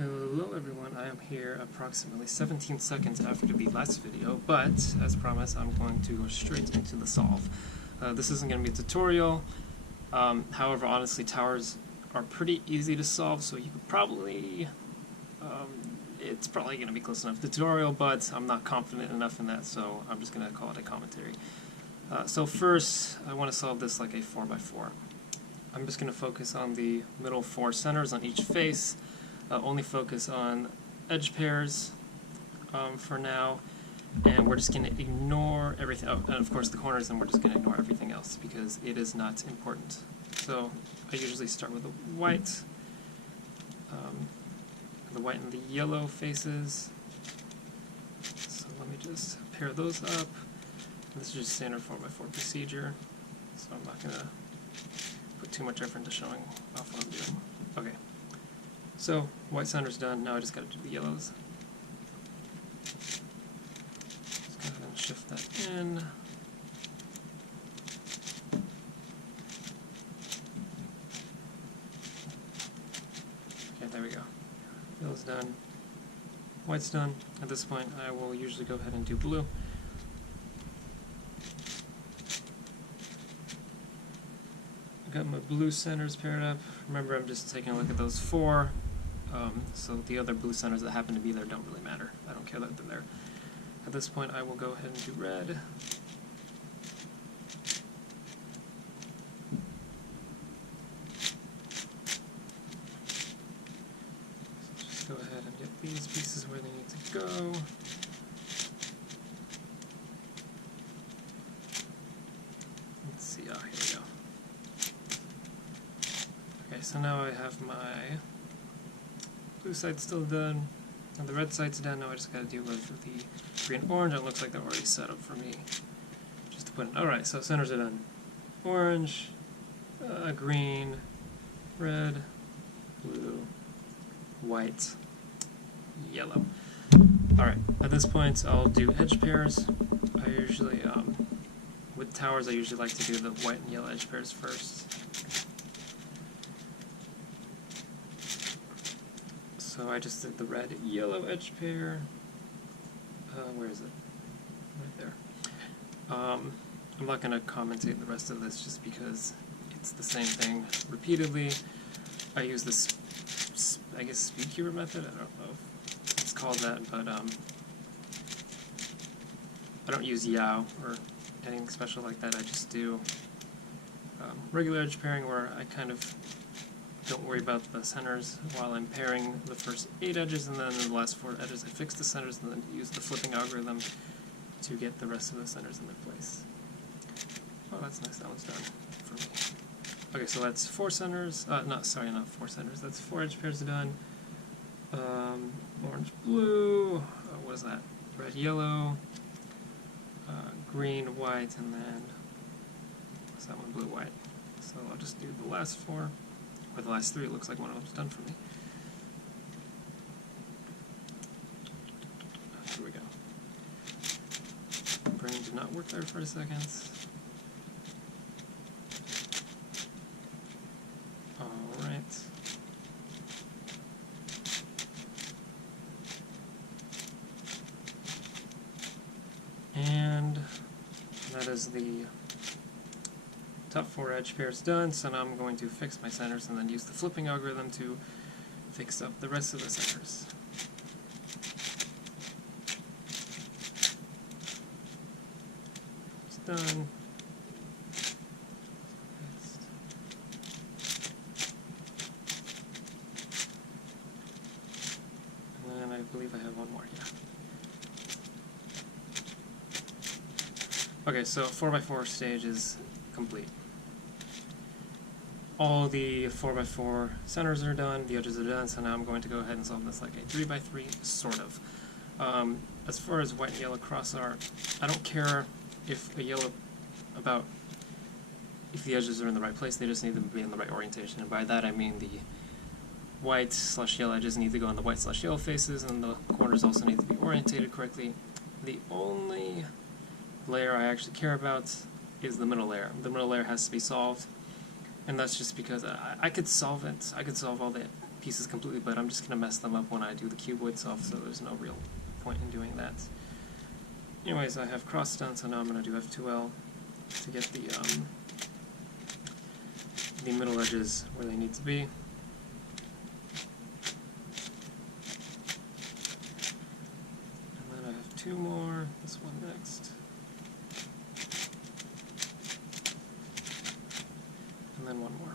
Hello everyone, I am here approximately 17 seconds after the last video, but as promised I'm going to go straight into the solve. This isn't going to be a tutorial, however honestly towers are pretty easy to solve, so you could probably, it's probably going to be close enough to tutorial, but I'm not confident enough in that, so I'm just going to call it a commentary. So first I want to solve this like a 4x4. I'm just going to focus on the middle 4 centers on each face. Only focus on edge pairs for now, and we're just going to ignore everything. Oh, and of course the corners, and we're just going to ignore everything else because it is not important. So I usually start with the white and the yellow faces. So let me just pair those up. This is just standard 4x4 procedure, so I'm not going to put too much effort into showing off what I'm doing. Okay. So, white center's done, now I just gotta do the yellows. Let's go ahead and shift that in. Okay, there we go. Yellow's done. White's done. At this point, I will usually go ahead and do blue. I've got my blue centers paired up. Remember, I'm just taking a look at those 4. So the other blue centers that happen to be there don't really matter. I don't care that they're there. At this point I will go ahead and do red. So just go ahead and get these pieces where they need to go. Let's see, here we go. Okay, so now I have my blue side's still done, and the red side's done. Now I just gotta deal with the green and orange. It looks like they're already set up for me just to put in. Alright, so centers are done. Orange, green, red, blue, white, yellow. Alright, at this point I'll do edge pairs. I usually, with towers I usually like to do the white and yellow edge pairs first. So I just did the red-yellow edge pair. Where is it? Right there. I'm not going to commentate the rest of this just because it's the same thing repeatedly. I use this, I guess, speed keyword method. I don't know if it's called that, but I don't use Yao or anything special like that. I just do regular edge pairing where I kind of don't worry about the centers while I'm pairing the first 8 edges, and then in the last 4 edges I fix the centers and then use the flipping algorithm to get the rest of the centers in their place. Oh, that's nice. That one's done for me. Okay, so that's 4 centers. Not 4 centers. That's 4 edge pairs done. Orange, blue. What is that? Red, yellow. Green, white, and then what's that one? Blue, white. So I'll just do the last 4. Or the last 3, it looks like one of them's done for me. Here we go. Brain did not work there for a second. Alright. And that is the top 4 edge pairs done, so now I'm going to fix my centers and then use the flipping algorithm to fix up the rest of the centers. It's done. And then I believe I have one more, yeah. Okay, so 4x4 stage is complete. All the 4x4 centers are done, the edges are done, so now I'm going to go ahead and solve this like a 3x3, sort of. As far as white and yellow cross are, I don't care if the edges are in the right place, they just need to be in the right orientation, and by that I mean the white/yellow edges need to go on the white/yellow faces, and the corners also need to be orientated correctly. The only layer I actually care about is the middle layer. The middle layer has to be solved, and that's just because I could solve it. I could solve all the pieces completely, but I'm just going to mess them up when I do the cuboid solve, so there's no real point in doing that. Anyways, I have cross done, so now I'm going to do F2L to get the middle edges where they need to be. And then I have two more, this one next. And then one more.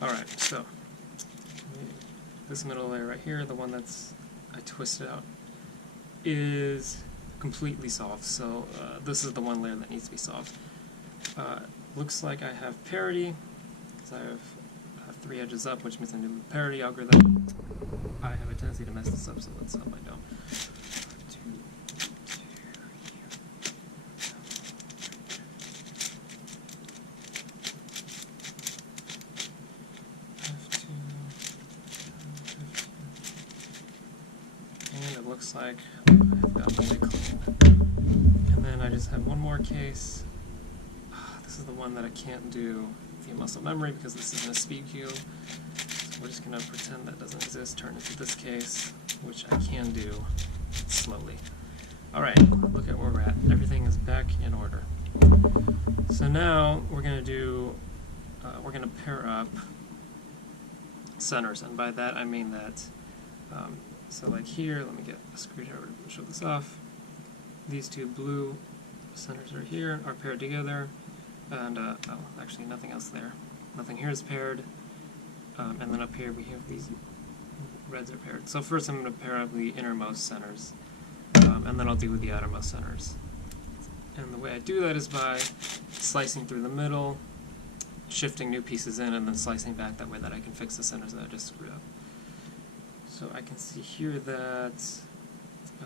Alright, so this middle layer right here, the one that's I twisted out, is completely solved. So this is the one layer that needs to be solved. Looks like I have parity, because I have 3 edges up, which means I do the parity algorithm. I have a tendency to mess this up, so let's hope I don't. And it looks like I've got the way clean. And then I just have one more case. This is the one that I can't do via muscle memory because this isn't a speed cube. So we're just going to pretend that doesn't exist, turn it to this case, which I can do slowly. Alright, look at where we're at. Everything is back in order. So now we're going to do, we're going to pair up centers, and by that I mean that, so like here, let me get a screwdriver to show this off. These two blue centers right here are paired together, and oh, actually nothing else there. Nothing here is paired, and then up here we have these reds are paired. So first I'm going to pair up the innermost centers, and then I'll deal with the outermost centers. And the way I do that is by slicing through the middle, shifting new pieces in, and then slicing back that way that I can fix the centers that I just screwed up. So I can see here that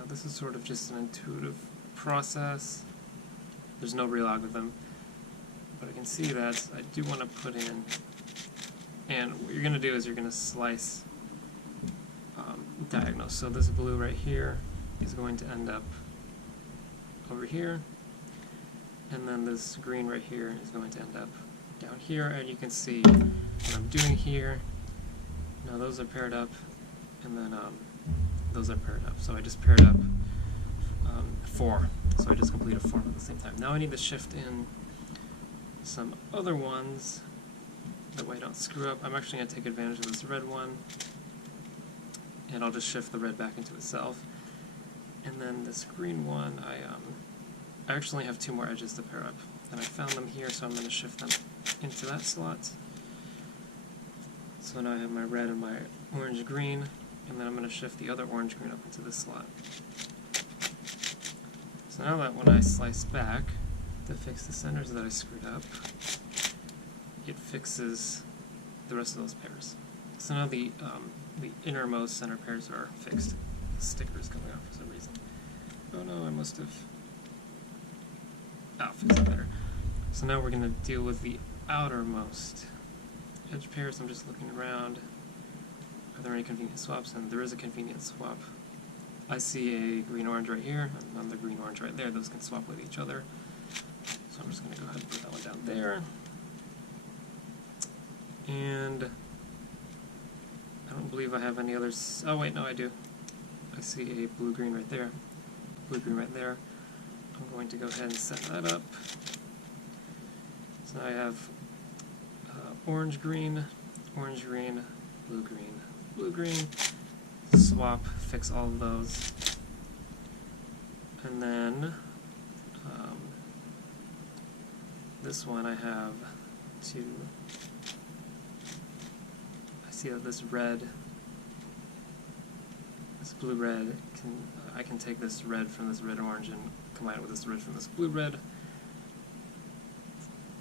this is sort of just an intuitive process. There's no real algorithm, but I can see that I do want to put in, and what you're going to do is you're going to slice diagonal. So this blue right here is going to end up over here, and then this green right here is going to end up down here, and you can see what I'm doing here. Now those are paired up, and then those are paired up. So I just paired up 4. So I just completed 4 at the same time. Now I need to shift in some other ones, that way I don't screw up. I'm actually going to take advantage of this red one, and I'll just shift the red back into itself. And then this green one, I actually have 2 more edges to pair up, and I found them here, so I'm going to shift them into that slot. So now I have my red and my orange green, and then I'm going to shift the other orange green up into this slot. So now that when I slice back to fix the centers that I screwed up, it fixes the rest of those pairs. So now the innermost center pairs are fixed. The sticker is coming out for some reason. Oh no, I must have... Oh, fixed it better. So now we're going to deal with the outermost edge pairs. I'm just looking around. Are there any convenient swaps? And there is a convenient swap. I see a green-orange right here, and another green-orange right there. Those can swap with each other. So I'm just going to go ahead and put that one down there. And I don't believe I have any others. Oh wait, no I do. I see a blue-green right there. Blue-green right there. I'm going to go ahead and set that up. So now I have orange-green, orange-green, blue-green, blue-green. Swap, fix all of those. And then this one I have to... I see that this red, this blue-red, I can take this red from this red-orange and combine it with this red from this blue-red.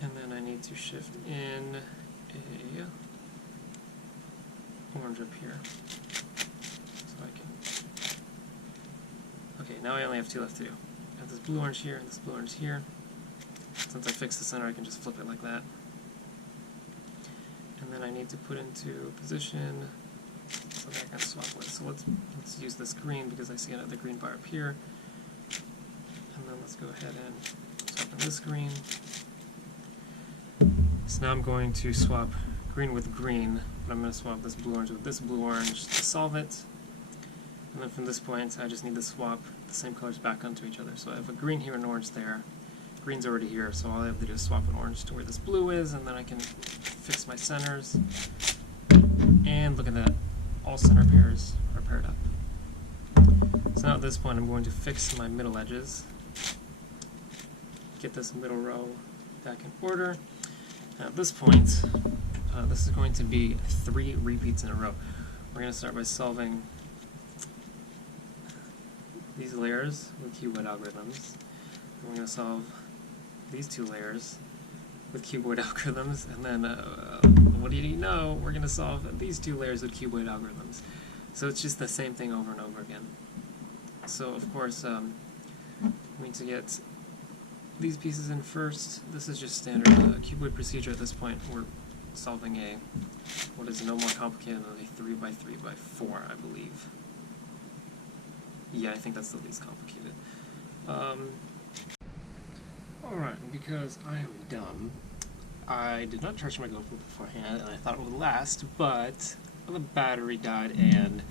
And then I need to shift in a orange up here. So I can... Okay, now I only have 2 left to do. I have this blue-orange here and this blue-orange here. Since I fixed the center, I can just flip it like that. And then I need to put into position so that I can swap with. So let's use this green because I see another green bar up here. And then let's go ahead and swap in this green. So now I'm going to swap green with green, but I'm going to swap this blue-orange with this blue-orange to solve it. And then from this point, I just need to swap the same colors back onto each other. So I have a green here and orange there. Green's already here, so all I have to do is swap an orange to where this blue is, and then I can fix my centers. And look at that, all center pairs are paired up. So now at this point I'm going to fix my middle edges, get this middle row back in order. And at this point, this is going to be 3 repeats in a row. We're going to start by solving these layers with cuboid algorithms. And we're going to solve these 2 layers with cuboid algorithms, and then what do you know? We're going to solve these 2 layers with cuboid algorithms. So it's just the same thing over and over again. So of course, we need to get these pieces in first. This is just standard cuboid procedure at this point. We're solving what is no more complicated than a 3x3x4, I believe. Yeah, I think that's the least complicated. Alright, because I am dumb, I did not charge my GoPro beforehand, and I thought it would last, but the battery died, and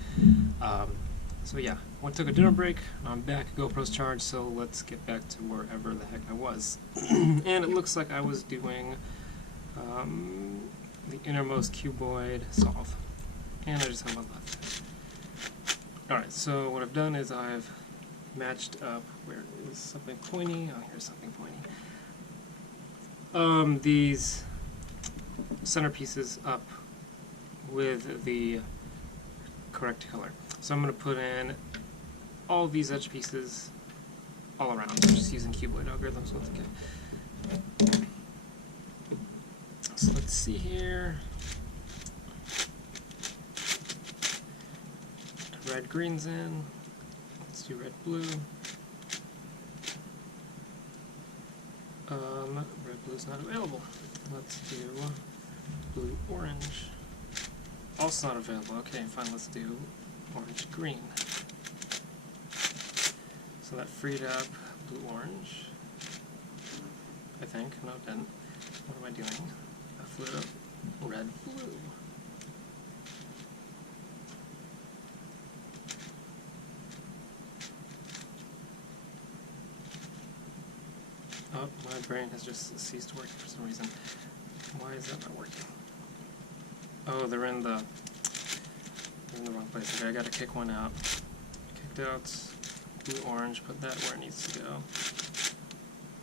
so yeah, I took a dinner break, I'm back, GoPro's charged, so let's get back to wherever the heck I was. And it looks like I was doing the innermost cuboid solve, and I just have one left. Alright, so what I've done is I've matched up, where is something pointy? Oh, here's something pointy. These centerpieces up with the correct color. So I'm going to put in all these edge pieces all around, just using cuboid algorithms once again. So let's see here. Red green's in. Let's do red blue. Red blue's not available. Let's do blue orange. Also not available. Okay, fine, let's do orange green. So that freed up blue orange, I think. No, it didn't. What am I doing? I flew up red blue. Oh, my brain has just ceased working for some reason. Why is that not working? Oh, they're in the wrong place. Okay, I gotta kick one out. Kicked out blue orange, put that where it needs to go.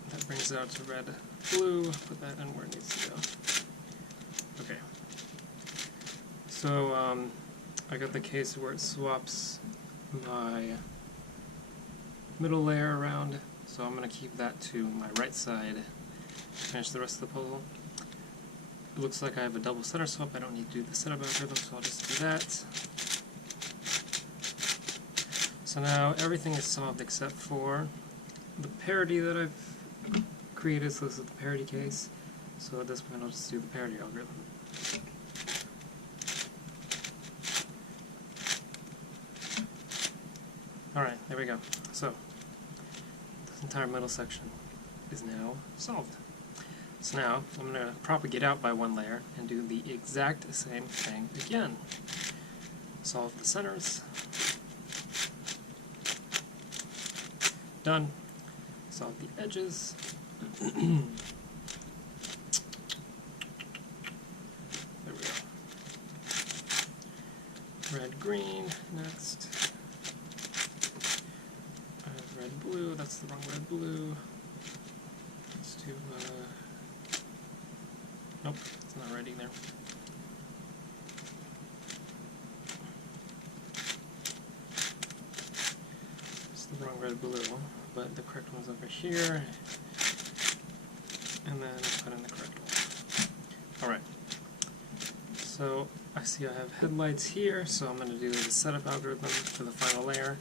That brings it out to red blue, put that in where it needs to go. Okay. So I got the case where it swaps my middle layer around. So I'm going to keep that to my right side to finish the rest of the puzzle. It looks like I have a double center swap. I don't need to do the setup algorithm, so I'll just do that. So now everything is solved except for the parity that I've created. So this is the parity case. So at this point I'll just do the parity algorithm. Alright, there we go. So this entire middle section is now solved. So now I'm going to propagate out by 1 layer and do the exact same thing again. Solve the centers. Done. Solve the edges. There we go. Red, green, next. Red, blue, that's the wrong red, blue. Let's do, nope, it's not right either. It's the wrong red, blue, but the correct one's over here. And then put in the correct one. Alright. So, I see I have headlights here, so I'm going to do the setup algorithm for the final layer.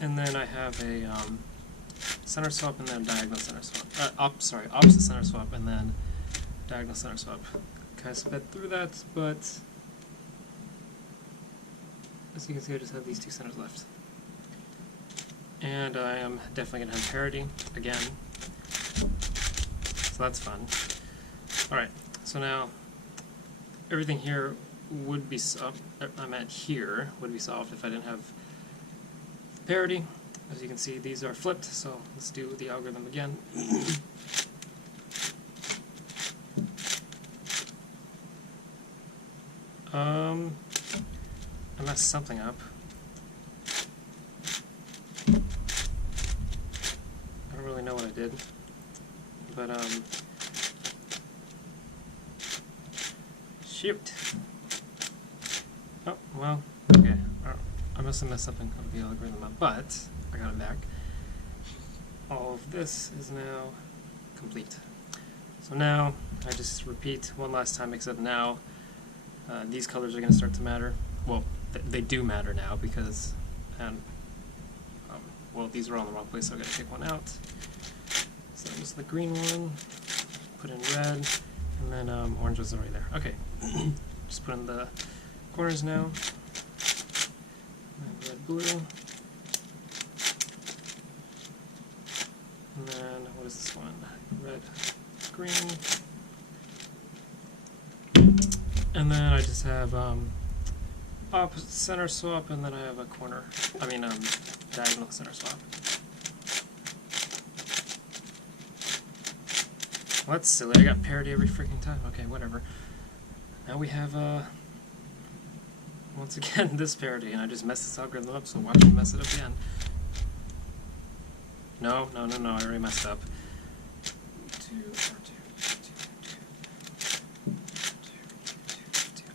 And then I have a center swap and then diagonal center swap. Opposite center swap and then diagonal center swap. Kind of sped through that, but as you can see, I just have these 2 centers left. And I am definitely going to have parity again, so that's fun. Alright, so now everything here would be I'm at here would be solved if I didn't have parity. As you can see, these are flipped, so let's do the algorithm again. I messed something up. I don't really know what I did, but shoot. Oh, well, okay. I must have messed something of the algorithm up, but I got it back. All of this is now complete. So now I just repeat one last time, except now these colors are going to start to matter. Well, they do matter now because, well, these are all in the wrong place, so I've got to take one out. So this is the green one, put in red, and then orange was already there. Okay, just put in the corners now. And red, blue. And then, what is this one? Red, green. And then I just have opposite center swap, and then I have a diagonal center swap. Well, that's silly. I got parity every freaking time. Okay, whatever. Now we have, once again, this parity, and I just messed this algorithm up, so watch me mess it up again. No, I already messed up.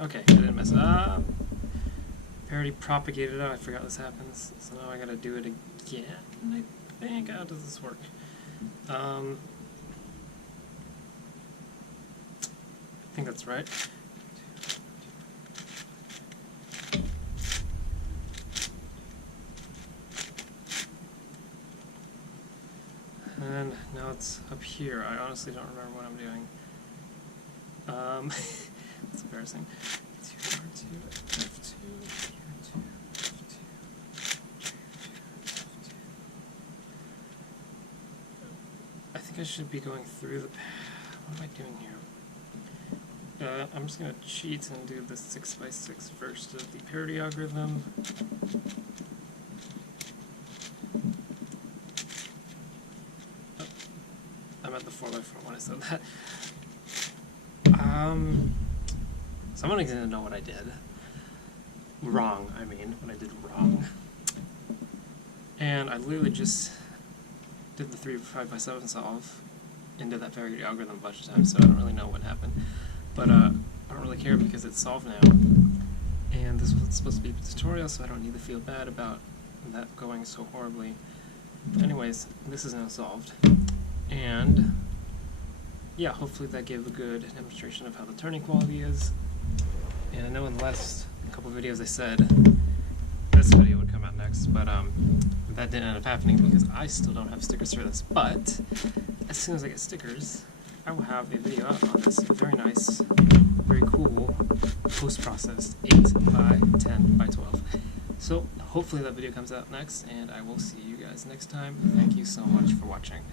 Okay, I didn't mess up. Parity propagated out. I forgot this happens, so now I gotta do it again. I think, how does this work? I think that's right. And now it's up here. I honestly don't remember what I'm doing. That's embarrassing. R2, F2, R2, F2. I think I should be going through the... What am I doing here? I'm just going to cheat and do the 6x6 first of the parity algorithm. Oh, I meant the 4x4 when I said that. Someone's going to know what I did. Wrong, I mean, what I did wrong. And I literally just did the 5x7 solve and did that parity algorithm a bunch of times, so I don't really know what happened. But I don't really care because it's solved now. And this was supposed to be a tutorial, so I don't need to feel bad about that going so horribly. But anyways, this is now solved. And yeah, hopefully that gave a good demonstration of how the turning quality is. And I know in the last couple of videos I said this video would come out next, but that didn't end up happening because I still don't have stickers for this. But as soon as I get stickers, I will have a video out on this very nice, very cool, post-processed 8x10x12. So hopefully that video comes out next, and I will see you guys next time. Thank you so much for watching.